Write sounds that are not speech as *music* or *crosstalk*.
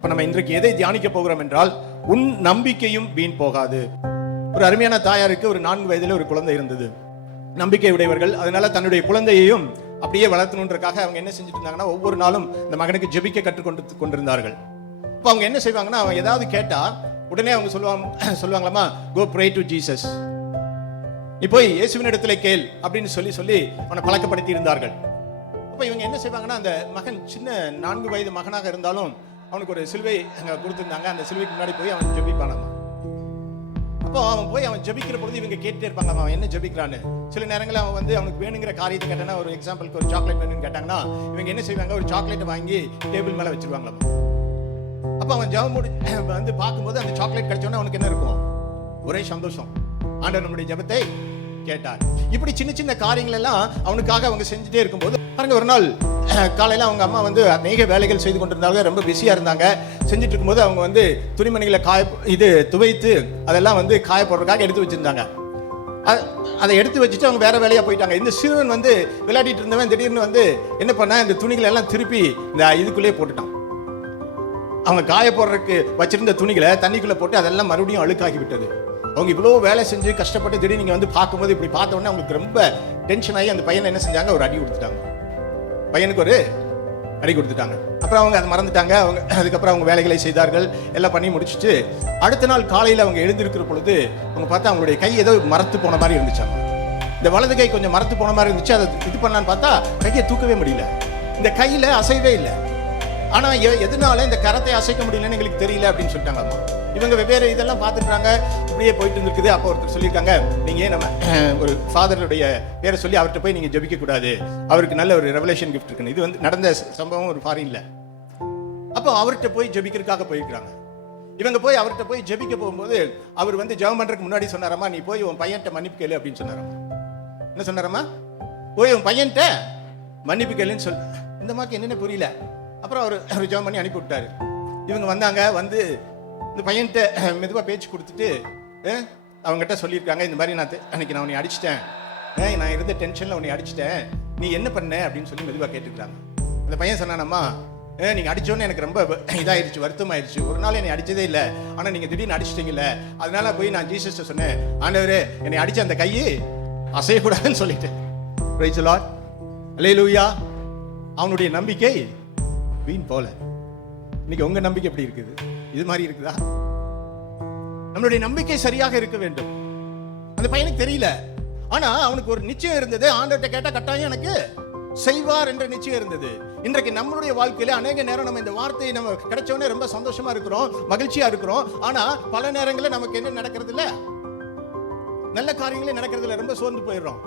இப்ப நம்ம இன்றைக்கு எதை தியானிக்க போகிறோம் என்றால் உன் நம்பிக்கையும் வீண் போகாது. ஒரு அருமையான தாயாருக்கு ஒரு நான்கு வயதில் ஒரு குழந்தை இருந்தது. நம்பிக்கை உடையவர்கள் அதனால தன்னுடைய குழந்தையையும் அப்படியே வளர்த்தணுன்றக்காக அவங்க என்ன செஞ்சுட்டு இருந்தாங்கன்னா ஒவ்வொரு நாளும் இந்த மகனுக்கு ஜெபிக்க கற்றுக்கொண்டு கொண்டிருந்தார்கள். இப்போ அவங்க என்ன செய்வாங்கன்னா அவன் ஏதாவது கேட்டா உடனே அவங்க சொல்லுவாங்க சொல்லுவாங்களாமா கோ ப்ரே டு ஜீசஸ் நீ போய் இயேசுவின் இடத்துல கேள் அப்படின்னு சொல்லி சொல்லி அவனை பழக்கப்படுத்தி இருந்தார்கள். அப்போ இவங்க என்ன செய்வாங்கன்னா அந்த மகன் சின்ன நான்கு வயது மகனாக இருந்தாலும் அவனுக்கு ஒரு சிலுவை அங்கே கொடுத்துருந்தாங்க. அந்த சிலுவைக்கு முன்னாடி போய் அவன் ஜெபிப்பானாமா? அப்போ அவன் போய் அவன் ஜெபிக்கிற பொழுது இவங்க கேட்டுட்டே இருப்பாங்க அவன் என்ன ஜெபிக்கிறான்னு? சில நேரங்களில் அவன் வந்து அவனுக்கு வேணுங்கிற காரியத்தை கேட்டானா ஒரு எக்ஸாம்பிளுக்கு ஒரு சாக்லேட் வேணும்னு கேட்டாங்கன்னா இவங்க என்ன செய்வாங்க? ஒரு சாக்லேட்டை வாங்கி டேபிள் மேலே வச்சிருவாங்களாமா? அப்போ அவன் ஜெபம் முடி வந்து பார்க்கும்போது அந்த சாக்லேட் கிடைச்சோன்னே அவனுக்கு என்ன இருக்கும்? ஒரே சந்தோஷம். ஆண்டவர் நம்முடைய ஜெபத்தை கேட்டார். இப்படி சின்ன சின்ன காரியங்கள் எல்லாம் அவனுக்காக அவங்க செஞ்சுட்டே இருக்கும்போது பாருங்க ஒரு நாள் *clears throat* காலையில் அவங்க அம்மா வந்து அநேக வேலைகள் செய்து கொண்டிருந்தாங்க. ரொம்ப பிஸியாக இருந்தாங்க. செஞ்சுட்டு இருக்கும்போது அவங்க வந்து துணிமணிகளை காய இது துவைத்து அதெல்லாம் வந்து காய போடுறதுக்காக எடுத்து வச்சிருந்தாங்க. அதை எடுத்து வச்சுட்டு அவங்க வேற வேலையாக போயிட்டாங்க. இந்த சிறுவன் வந்து விளையாடிட்டு இருந்தவன் திடீர்னு வந்து என்ன பண்ணா இந்த துணிகளை எல்லாம் திருப்பி இந்த இதுக்குள்ளேயே போட்டுட்டான். அவங்க காய போடுறதுக்கு வச்சிருந்த துணிகளை தண்ணிக்குள்ளே போட்டு அதெல்லாம் மறுபடியும் அழுக்காகி விட்டது அவங்க இவ்வளோ வேலை செஞ்சு கஷ்டப்பட்டு திடீர்னு நீங்கள் வந்து பார்க்கும்போது இப்படி பார்த்த உடனே அவங்களுக்கு ரொம்ப டென்ஷன் ஆகி அந்த பையனை என்ன செஞ்சாங்க? ஒரு அடி கொடுத்துட்டாங்க. பையனுக்கு ஒரு அடி கொடுத்துட்டாங்க. அப்புறம் அவங்க அதை மறந்துட்டாங்க. அவங்க அதுக்கப்புறம் அவங்க வேலைகளை செய்தார்கள். எல்லாம் பண்ணி முடிச்சுட்டு அடுத்த நாள் காலையில் அவங்க எழுந்திருக்கிற பொழுது அவங்க பார்த்தா அவங்களுடைய கை ஏதோ மரத்து போன மாதிரி இருந்துச்சாங்க இந்த வலது கை கொஞ்சம் மரத்து போன மாதிரி இருந்துச்சு. அதை இது பண்ணலான்னு பார்த்தா கையை தூக்கவே முடியல. இந்த கையில் அசைவே இல்லை. ஆனால் எதனால இந்த கரத்தை அசைக்க முடியலன்னு எங்களுக்கு தெரியல அப்படின்னு சொல்லிட்டாங்க இவங்க வெவ்வேறு இதெல்லாம் பார்த்துட்டாங்க இப்படியே போயிட்டு இருந்திருக்குது. அப்போ ஒருத்தர் சொல்லியிருக்காங்க நீங்க ஏன் நம்ம *clears throat* ஒரு ஃபாதருடைய பேரை சொல்லி அவர்கிட்ட போய் நீங்க ஜெபிக்க கூடாது. அவருக்கு நல்ல ஒரு ரெவலேஷன் கிஃப்ட் இருக்குன்னு. இது வந்து நடந்த சம்பவம் ஒரு ஃபாரின்ல அப்போ அவர்கிட்ட போய் ஜபிக்கிறதுக்காக போயிருக்கிறாங்க. இவங்க போய் அவர்கிட்ட போய் ஜெபிக்க போகும்போது அவர் வந்து ஜெபம் பண்றதுக்கு முன்னாடி சொன்னாரம்மா நீ போய் உன் பையன்கிட்ட மன்னிப்பு கேளு அப்படின்னு சொன்னாரம்மா. என்ன சொன்னாரம்மா? போய் உன் பையன்கிட்ட மன்னிப்பு கேளுன்னு சொல் இந்த மாதிரி என்னென்ன புரியல. அப்புறம் அவர் அவர் ஜெபம் பண்ணி அனுப்பி விட்டார் இவங்க வந்தாங்க வந்து இந்த பையன்கிட்ட மெதுவாக பேச்சு கொடுத்துட்டு அவங்ககிட்ட சொல்லியிருக்காங்க இந்த மாதிரி நான் அன்னைக்கு நான் உன்னை அடிச்சிட்டேன். நான் இருந்த டென்ஷனில் உன்னை அடிச்சிட்டேன். நீ என்ன பண்ண? அப்படின்னு சொல்லி மெதுவாக கேட்டுக்கிறாங்க. அந்த பையன் சொன்னானம்மா ஏ நீங்கள் அடிச்சோன்னு எனக்கு ரொம்ப இதாகிடுச்சு வருத்தமாயிருச்சு. ஒரு நாள் என்னை அடித்ததே இல்லை. ஆனால் நீங்கள் திடீர்னு அடிச்சிட்டீங்கல்ல. அதனால போய் நான் ஜீசஸ் சொன்னேன் ஆண்டவர் என்னை அடித்த அந்த கையை அசையக்கூடாதுன்னு சொல்லிட்டேன். பிரைஸ் லார்ட் அல்லேலூயா அவனுடைய நம்பிக்கை வீண் போல. இன்னைக்கு உங்க நம்பிக்கை எப்படி இருக்குது? இது மாதிரி இருக்குதா? நம்மளுடைய நம்பிக்கை சரியாக இருக்க வேண்டும். அந்த பையனுக்கு தெரியல. ஆனா அவனுக்கு ஒரு நிச்சயம் இருந்தது. ஆண்டர்கிட்ட கேட்டா கட்டாயம் எனக்கு செய்வார் என்ற நிச்சயம் இருந்தது. இன்றைக்கு நம்மளுடைய வாழ்க்கையில அநேக நேரம் நம்ம இந்த வார்த்தையை நம்ம கிடைச்ச உடனே ரொம்ப சந்தோஷமா இருக்கிறோம் மகிழ்ச்சியா இருக்கிறோம். ஆனா பல நேரங்களில் நமக்கு என்ன நடக்கிறது இல்ல நல்ல காரியங்களே நடக்கிறது இல்ல ரொம்ப சோர்ந்து போயிடுறோம்.